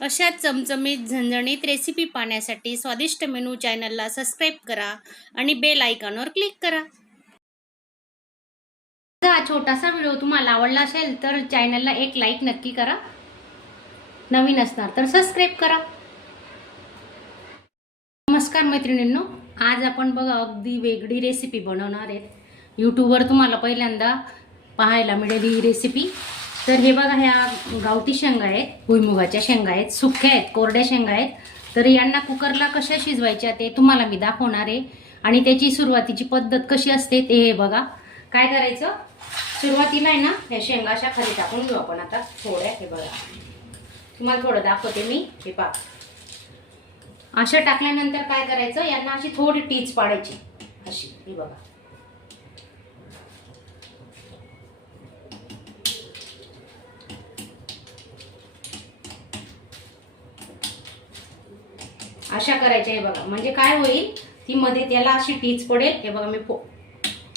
अशा चमचमीत झणझणीत रेसिपी पाहण्यासाठी स्वादिष्ट मेनू चॅनलला सबस्क्राईब करा आणि बेल आयकॉनवर क्लिक करा. हा छोटासा व्हिडिओ तुम्हाला आवडला असेल तर चॅनलला एक लाईक नक्की करा. नवीन असणार तर सबस्क्राईब करा. नमस्कार मैत्रिणींनो, आज आपण बघा अगदी वेगळी रेसिपी बनवणार आहेत. यूट्यूबवर तुम्हाला पहिल्यांदा पाहायला मिळेल ही रेसिपी. तर हे बघा, ह्या गावठी शेंगा आहेत, भुईमुगाच्या शेंगा आहेत, सुक्या आहेत, कोरड्या शेंगा आहेत. तर यांना कुकरला कशा शिजवायच्या ते तुम्हाला मी दाखवणार आहे आणि त्याची सुरुवातीची पद्धत कशी असते ते हे बघा. काय करायचं, सुरुवातीला आहे ना ह्या शेंगा अशा खाली टाकून घेऊ आपण. आता थोड्या, हे बघा तुम्हाला थोडं दाखवते मी. हे पहा, अशा टाकल्यानंतर काय करायचं, यांना अशी थोडी टीच पाडायची अशी. हे बघा, अशा करायच्या. हे बघा, म्हणजे काय होईल, ती मध्ये त्याला अशी टीच पडेल. हे बघा, मी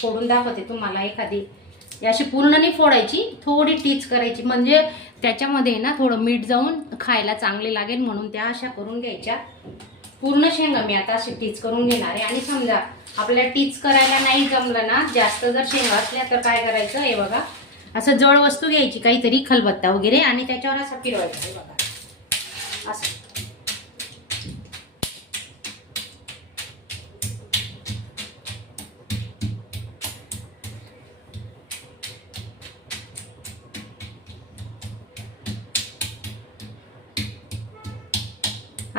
फोडून दाखवते तुम्हाला. एखादी अशी पूर्ण नाही फोडायची, थोडी टीच करायची, म्हणजे त्याच्यामध्ये ना थोडं मीठ जाऊन खायला चांगले लागेल म्हणून त्या अशा करून घ्यायच्या. पूर्ण शेंगा मी आता अशी टीच करून घेणार आहे. आणि समजा आपल्याला टीच करायला नाही जमलं ना, जास्त जर शेंगा असल्या तर काय करायचं, हे बघा असं जड वस्तू घ्यायची, काहीतरी खलबत्ता वगैरे, आणि त्याच्यावर असं फिरवायचं. हे बघा असं.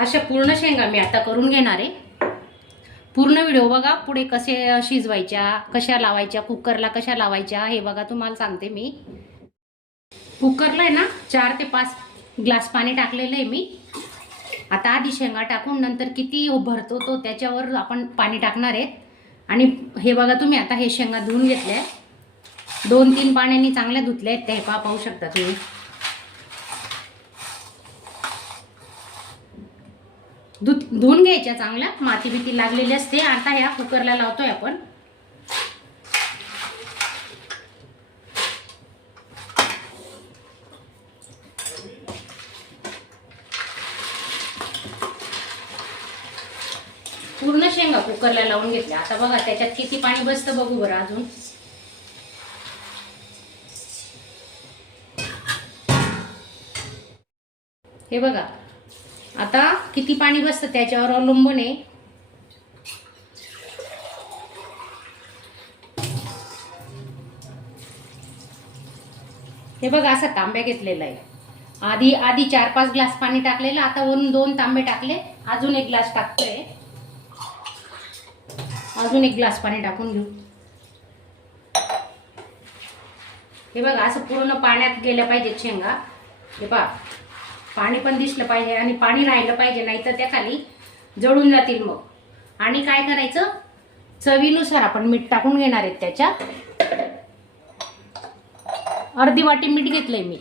अशा पूर्ण शेंगा मी आता करून घेणार आहे. पूर्ण व्हिडिओ बघा, पुढे कसे शिजवायच्या, कशा लावायच्या, कुकरला कशा लावायच्या हे बघा तुम्हाला सांगते मी. कुकरला आहे ना 4 ते 5 ग्लास पाणी टाकलेलं आहे मी. आता आधी शेंगा टाकून नंतर किती भरतो तो त्याच्यावर आपण पाणी टाकणार आहे. आणि हे बघा तुम्ही, आता हे शेंगा धुवून घेतल्या, 2-3 पाण्याने चांगल्या धुतल्या आहेत त्या. हे पाहू शकता तुम्ही. धुवून घ्यायच्या चांगल्या, माती बिती लागलेली असते. आता ह्या कुकरला लावतोय आपण. पूर्ण शेंगा कुकरला लावून घेतल्या. आता बघा त्याच्यात किती पाणी बसतं बघू बरं अजून. हे बघा आता किती पाणी बसतं त्याच्यावर अवलंबून आहे. हे बघा असा तांब्या घेतलेला आहे. आधी 4-5 ग्लास पाणी टाकलेलं, आता वरून 2 तांबे टाकले, अजून 1 ग्लास टाकतोय. अजून 1 ग्लास पाणी टाकून घेऊ. हे बघा असं पूर्ण पाण्यात गेल्या पाहिजेत शेंगा. हे पहा, पाणी पण दिसलं पाहिजे आणि पाणी राहिलं पाहिजे, नाही तर त्या खाली जळून जातील मग. आणि काय करायचं, चवीनुसार आपण मीठ टाकून घेणार आहेत त्याच्यात. अर्धी वाटी मीठ घेतलंय मी.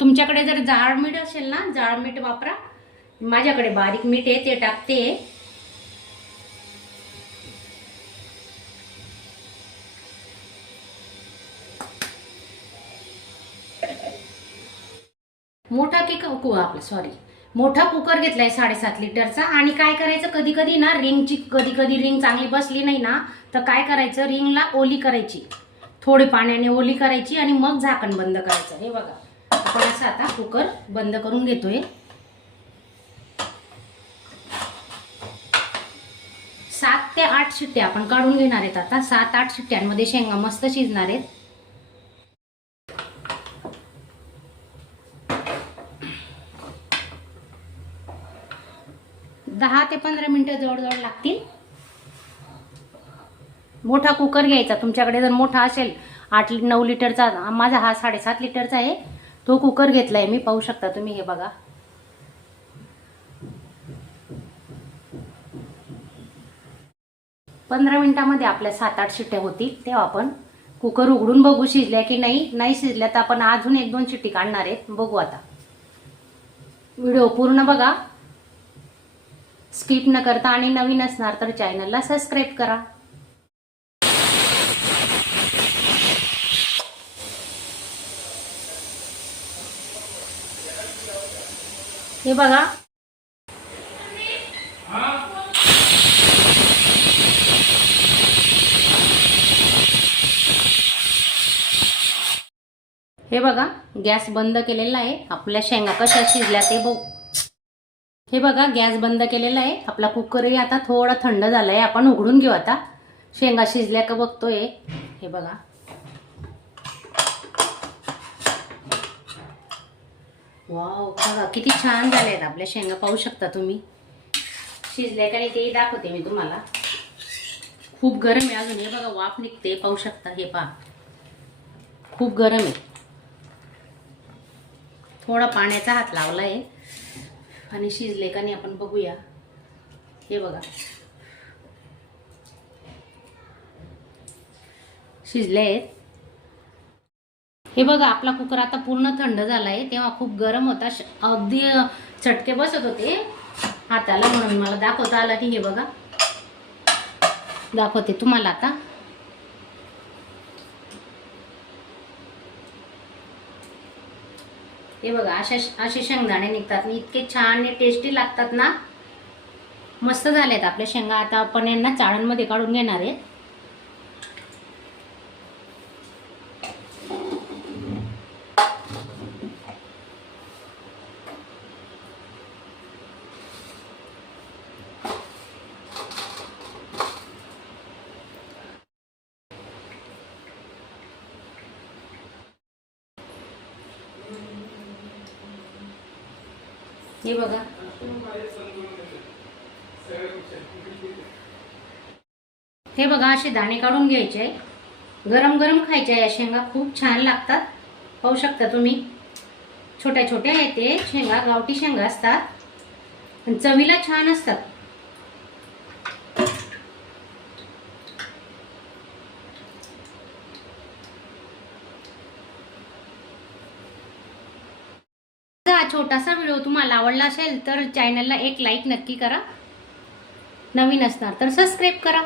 तुमच्याकडे जर जाड मीठ असेल ना, जाड मीठ वापरा. माझ्याकडे बारीक मीठ आहे ते टाकते. मोठा कुकर घेतलाय 7.5 लिटरचा. आणि काय करायचं, कधी कधी ना कधी रिंग चांगली बसली नाही ना, तर काय करायचं, रिंगला ओली करायची, थोडी पाण्याने ओली करायची आणि मग झाकण बंद करायचं. हे बघा, आपण असं आता कुकर बंद करून घेतोय. 7 ते 8 शिट्ट्या आपण काढून घेणार आहेत. आता 7-8 शिट्ट्यांमध्ये शेंगा मस्त शिजणार आहेत. 10 ते 15 मिनिटं जवळजवळ लागतील. मोठा कुकर घ्यायचा तुमच्याकडे, जर मोठा असेल 8-9 लिटरचा. माझा हा 7.5 लिटरचा आहे, तो कुकर घेतलाय मी. पाहू शकता तुम्ही. हे बघा, पंधरा मिनिटामध्ये आपल्या 7-8 शिट्ट्या होतील. तेव्हा आपण कुकर उघडून बघू शिजल्या की नाही शिजल्या तर आपण अजून 1-2 शिट्टी काढणार आहेत. बघू आता. व्हिडिओ पूर्ण बघा, स्किप न करता. आणि नवीन असणार तर चॅनलला सबस्क्राईब करा. हे बघा गॅस बंद केलेला आहे. आपल्या शेंगा कशा शिजल्या ते बघू. हे बघा गॅस बंद केलेला आहे. आपला कुकरही आता थोडा थंड झालाय. आपण उघडून घेऊ आता. शेंगा शिजल्या का बघतोय. हे बघा वाव, बघा किती छान झाले आहेत आपल्या शेंगा. पाहू शकता तुम्ही शिजल्या का नाही तेही दाखवते मी तुम्हाला. खूप गरम आहे अजून. हे बघा वाफ निघते, पाहू शकता. हे पहा खूप गरम आहे. थोडा पाण्याचा हात लावला आहे आणि शिजले का नाही आपण बघूया. हे बघा शिजले आहेत. हे बघा आपला कुकर आता पूर्ण थंड झाला आहे. तेव्हा खूप गरम होता, अगदी चटके बसत होते हाताला, म्हणून मला दाखवता आला की हे बघा दाखवते तुम्हाला आता. हे बघा असे शेंगदाणे निघतात. इतके छान टेस्टी लागतात ना. मस्त झालेत आपल्या शेंगा. आता आपण यांना चाळणमध्ये काढून घेणार आहे. हे बघा असे दाणे काढून घ्यायचे. गरम गरम खायच्या या शेंगा. खूप छान लागतात. पाहू शकता तुम्ही. छोट्या छोट्या आहेत ते शेंगा. गावठी शेंगा असतात आणि चवीला छान असतात. हा छोटासा व्हिडिओ तुम्हाला आवडला असेल तर चॅनलला एक लाईक नक्की करा. नवीन असणार तर सबस्क्राईब करा.